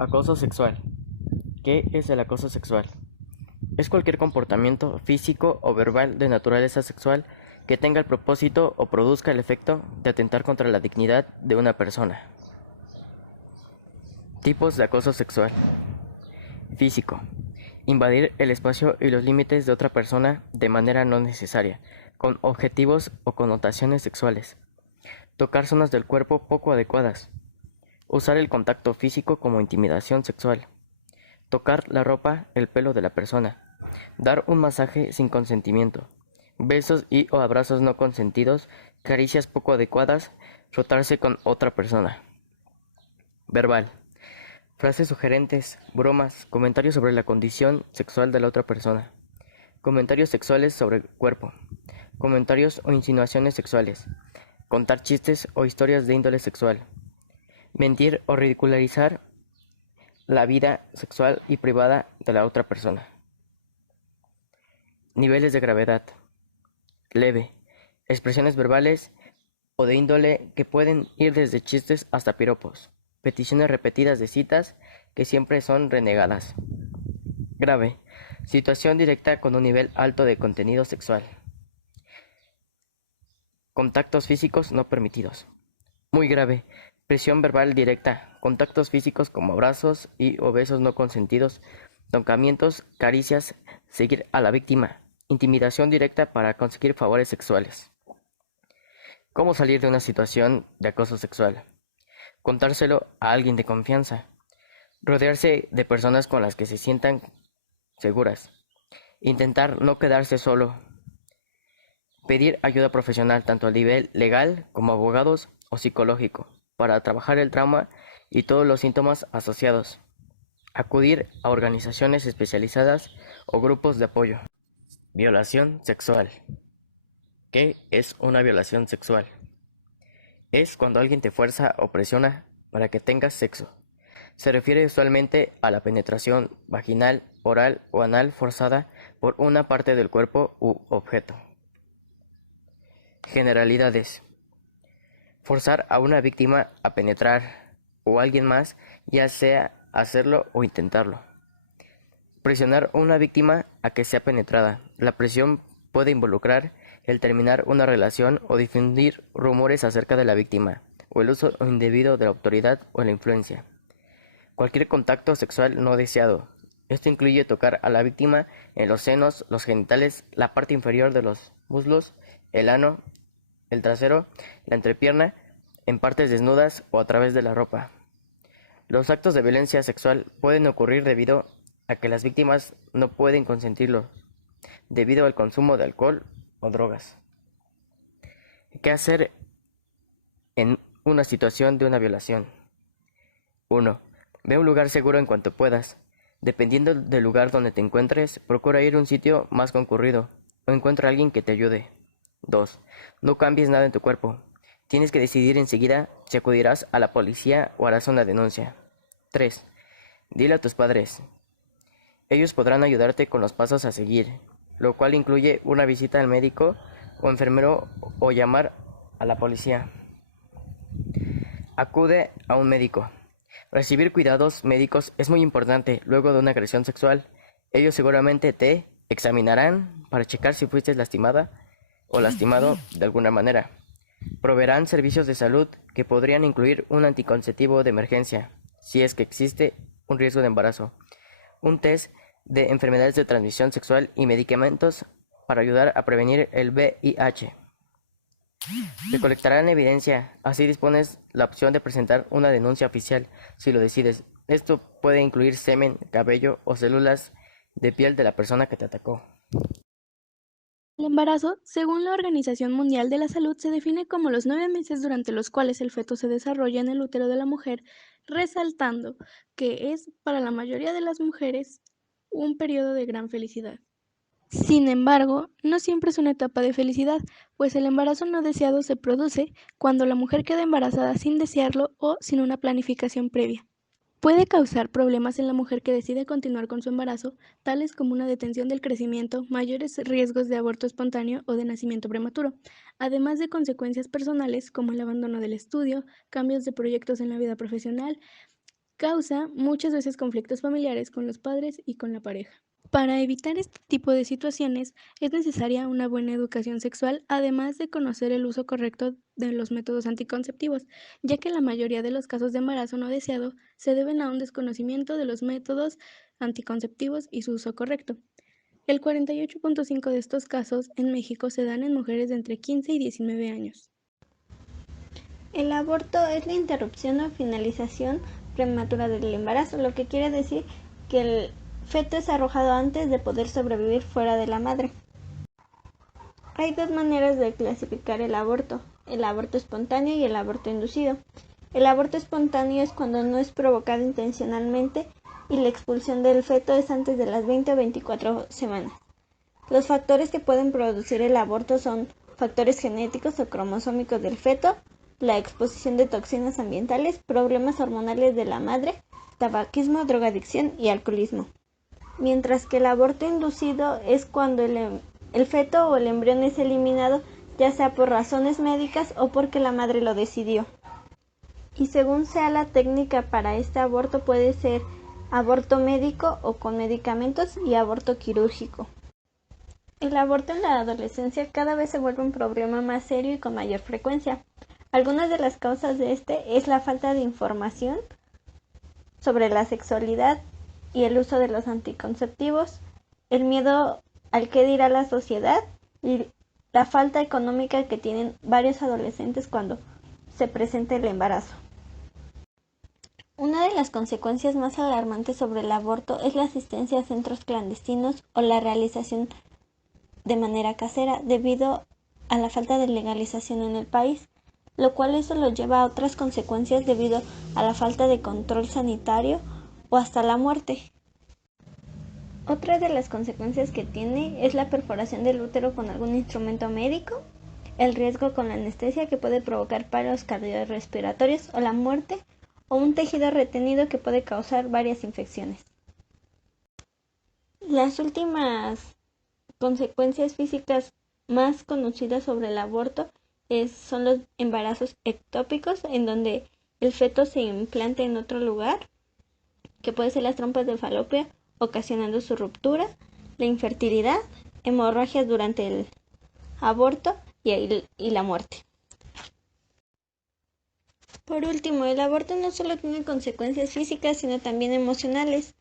Acoso sexual. ¿Qué es el acoso sexual? Es cualquier comportamiento físico o verbal de naturaleza sexual que tenga el propósito o produzca el efecto de atentar contra la dignidad de una persona. Tipos de acoso sexual. Físico. Invadir el espacio y los límites de otra persona de manera no necesaria, con objetivos o connotaciones sexuales. Tocar zonas del cuerpo poco adecuadas. Usar el contacto físico como intimidación sexual. Tocar la ropa, el pelo de la persona. Dar un masaje sin consentimiento. Besos y o abrazos no consentidos, caricias poco adecuadas, frotarse con otra persona. Verbal. Frases sugerentes, bromas, comentarios sobre la condición sexual de la otra persona. Comentarios sexuales sobre el cuerpo. Comentarios o insinuaciones sexuales. Contar chistes o historias de índole sexual. Mentir o ridicularizar la vida sexual y privada de la otra persona. Niveles de gravedad. Leve. Expresiones verbales o de índole que pueden ir desde chistes hasta piropos. Peticiones repetidas de citas que siempre son renegadas. Grave. Situación directa con un nivel alto de contenido sexual. Contactos físicos no permitidos. Muy grave. Presión verbal directa. Contactos físicos como abrazos y o besos no consentidos. Tocamientos, caricias, seguir a la víctima. Intimidación directa para conseguir favores sexuales. ¿Cómo salir de una situación de acoso sexual? Contárselo a alguien de confianza. Rodearse de personas con las que se sientan seguras. Intentar no quedarse solo. Pedir ayuda profesional tanto a nivel legal como abogados o psicológico para trabajar el trauma y todos los síntomas asociados. Acudir a organizaciones especializadas o grupos de apoyo. Violación sexual. ¿Qué es una violación sexual? Es cuando alguien te fuerza o presiona para que tengas sexo. Se refiere usualmente a la penetración vaginal, oral o anal forzada por una parte del cuerpo u objeto. Generalidades. Forzar a una víctima a penetrar o a alguien más, ya sea hacerlo o intentarlo. Presionar a una víctima a que sea penetrada. La presión puede involucrar el terminar una relación o difundir rumores acerca de la víctima, o el uso indebido de la autoridad o la influencia. Cualquier contacto sexual no deseado. Esto incluye tocar a la víctima en los senos, los genitales, la parte inferior de los muslos, el ano, el trasero, la entrepierna, en partes desnudas o a través de la ropa. Los actos de violencia sexual pueden ocurrir debido a que las víctimas no pueden consentirlo, debido al consumo de alcohol o drogas. ¿Qué hacer en una situación de una violación? 1. Ve a un lugar seguro en cuanto puedas. Dependiendo del lugar donde te encuentres, procura ir a un sitio más concurrido o encuentra a alguien que te ayude. 2. No cambies nada en tu cuerpo. Tienes que decidir enseguida si acudirás a la policía o harás una denuncia. 3. Dile a tus padres. Ellos podrán ayudarte con los pasos a seguir, lo cual incluye una visita al médico o enfermero o llamar a la policía. Acude a un médico. Recibir cuidados médicos es muy importante luego de una agresión sexual. Ellos seguramente te examinarán para checar si fuiste lastimada o lastimado de alguna manera. Proveerán servicios de salud que podrían incluir un anticonceptivo de emergencia, si es que existe un riesgo de embarazo, un test de enfermedades de transmisión sexual y medicamentos para ayudar a prevenir el VIH. Recolectarán evidencia, así dispones la opción de presentar una denuncia oficial si lo decides. Esto puede incluir semen, cabello o células de piel de la persona que te atacó. El embarazo, según la Organización Mundial de la Salud, se define como los 9 meses durante los cuales el feto se desarrolla en el útero de la mujer, resaltando que es para la mayoría de las mujeres un periodo de gran felicidad. Sin embargo, no siempre es una etapa de felicidad, pues el embarazo no deseado se produce cuando la mujer queda embarazada sin desearlo o sin una planificación previa. Puede causar problemas en la mujer que decide continuar con su embarazo, tales como una detención del crecimiento, mayores riesgos de aborto espontáneo o de nacimiento prematuro, además de consecuencias personales como el abandono del estudio, cambios de proyectos en la vida profesional Causa muchas veces conflictos familiares con los padres y con la pareja. Para evitar este tipo de situaciones es necesaria una buena educación sexual, además de conocer el uso correcto de los métodos anticonceptivos, ya que la mayoría de los casos de embarazo no deseado se deben a un desconocimiento de los métodos anticonceptivos y su uso correcto. El 48.5 de estos casos en México se dan en mujeres de entre 15 y 19 años. El aborto es la interrupción o finalización prematura del embarazo, lo que quiere decir que el feto es arrojado antes de poder sobrevivir fuera de la madre. Hay dos maneras de clasificar el aborto espontáneo y el aborto inducido. El aborto espontáneo es cuando no es provocado intencionalmente y la expulsión del feto es antes de las 20 o 24 semanas. Los factores que pueden producir el aborto son factores genéticos o cromosómicos del feto, la exposición de toxinas ambientales, problemas hormonales de la madre, tabaquismo, drogadicción y alcoholismo. Mientras que el aborto inducido es cuando el feto o el embrión es eliminado, ya sea por razones médicas o porque la madre lo decidió. Y según sea la técnica para este aborto, puede ser aborto médico o con medicamentos y aborto quirúrgico. El aborto en la adolescencia cada vez se vuelve un problema más serio y con mayor frecuencia. Algunas de las causas de este es la falta de información sobre la sexualidad y el uso de los anticonceptivos, el miedo al qué dirá la sociedad y la falta económica que tienen varios adolescentes cuando se presenta el embarazo. Una de las consecuencias más alarmantes sobre el aborto es la asistencia a centros clandestinos o la realización de manera casera debido a la falta de legalización en el país, lo cual eso lo lleva a otras consecuencias debido a la falta de control sanitario o hasta la muerte. Otra de las consecuencias que tiene es la perforación del útero con algún instrumento médico, el riesgo con la anestesia que puede provocar paros cardiorrespiratorios o la muerte, o un tejido retenido que puede causar varias infecciones. Las últimas consecuencias físicas más conocidas sobre el aborto son los embarazos ectópicos, en donde el feto se implanta en otro lugar, que puede ser las trompas de falopio, ocasionando su ruptura, la infertilidad, hemorragias durante el aborto y la muerte. Por último, el aborto no solo tiene consecuencias físicas, sino también emocionales.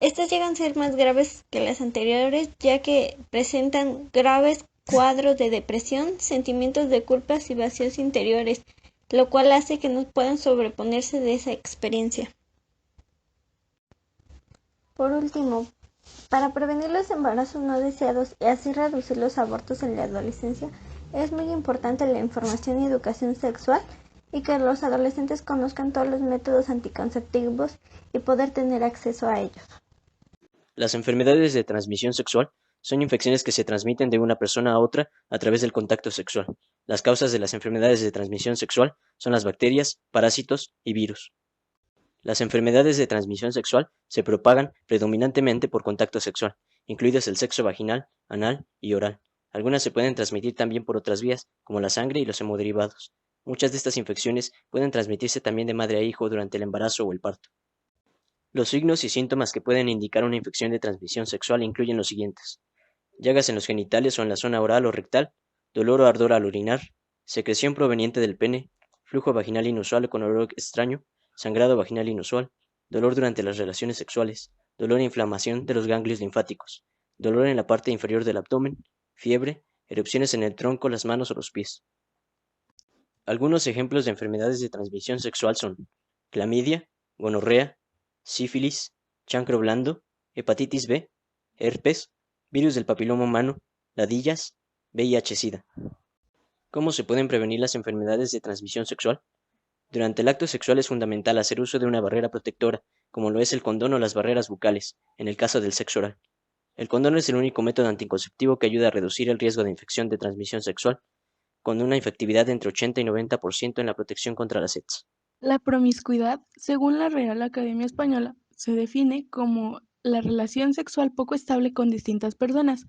Estas llegan a ser más graves que las anteriores, ya que presentan graves cuadros de depresión, sentimientos de culpas y vacíos interiores, lo cual hace que no puedan sobreponerse de esa experiencia. Por último, para prevenir los embarazos no deseados y así reducir los abortos en la adolescencia, es muy importante la información y educación sexual y que los adolescentes conozcan todos los métodos anticonceptivos y poder tener acceso a ellos. Las enfermedades de transmisión sexual son infecciones que se transmiten de una persona a otra a través del contacto sexual. Las causas de las enfermedades de transmisión sexual son las bacterias, parásitos y virus. Las enfermedades de transmisión sexual se propagan predominantemente por contacto sexual, incluidos el sexo vaginal, anal y oral. Algunas se pueden transmitir también por otras vías, como la sangre y los hemoderivados. Muchas de estas infecciones pueden transmitirse también de madre a hijo durante el embarazo o el parto. Los signos y síntomas que pueden indicar una infección de transmisión sexual incluyen los siguientes: llagas en los genitales o en la zona oral o rectal, dolor o ardor al orinar, secreción proveniente del pene, flujo vaginal inusual con olor extraño, sangrado vaginal inusual, dolor durante las relaciones sexuales, dolor e inflamación de los ganglios linfáticos, dolor en la parte inferior del abdomen, fiebre, erupciones en el tronco, las manos o los pies. Algunos ejemplos de enfermedades de transmisión sexual son clamidia, gonorrea, sífilis, chancro blando, hepatitis B, herpes, virus del papiloma humano, ladillas, VIH-Sida. ¿Cómo se pueden prevenir las enfermedades de transmisión sexual? Durante el acto sexual es fundamental hacer uso de una barrera protectora, como lo es el condón o las barreras bucales, en el caso del sexo oral. El condón es el único método anticonceptivo que ayuda a reducir el riesgo de infección de transmisión sexual, con una efectividad de entre 80 y 90% en la protección contra la SETS. La promiscuidad, según la Real Academia Española, se define como la relación sexual poco estable con distintas personas.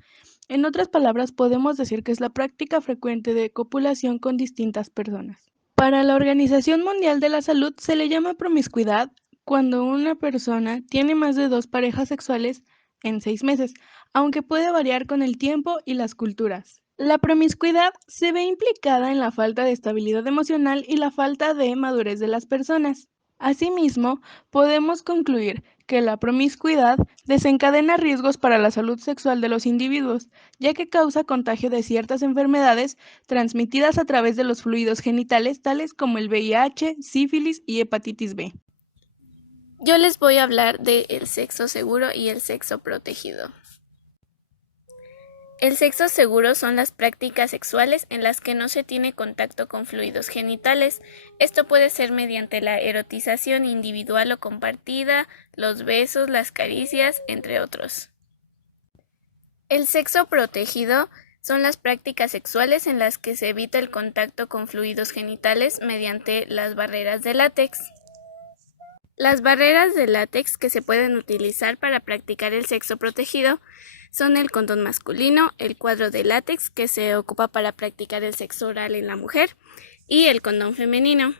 En otras palabras, podemos decir que es la práctica frecuente de copulación con distintas personas. Para la Organización Mundial de la Salud se le llama promiscuidad cuando una persona tiene más de 2 parejas sexuales en 6 meses, aunque puede variar con el tiempo y las culturas. La promiscuidad se ve implicada en la falta de estabilidad emocional y la falta de madurez de las personas. Asimismo, podemos concluir que la promiscuidad desencadena riesgos para la salud sexual de los individuos, ya que causa contagio de ciertas enfermedades transmitidas a través de los fluidos genitales, tales como el VIH, sífilis y hepatitis B. Yo les voy a hablar del sexo seguro y el sexo protegido. El sexo seguro son las prácticas sexuales en las que no se tiene contacto con fluidos genitales. Esto puede ser mediante la erotización individual o compartida, los besos, las caricias, entre otros. El sexo protegido son las prácticas sexuales en las que se evita el contacto con fluidos genitales mediante las barreras de látex. Las barreras de látex que se pueden utilizar para practicar el sexo protegido son el condón masculino, el cuadro de látex que se ocupa para practicar el sexo oral en la mujer y el condón femenino.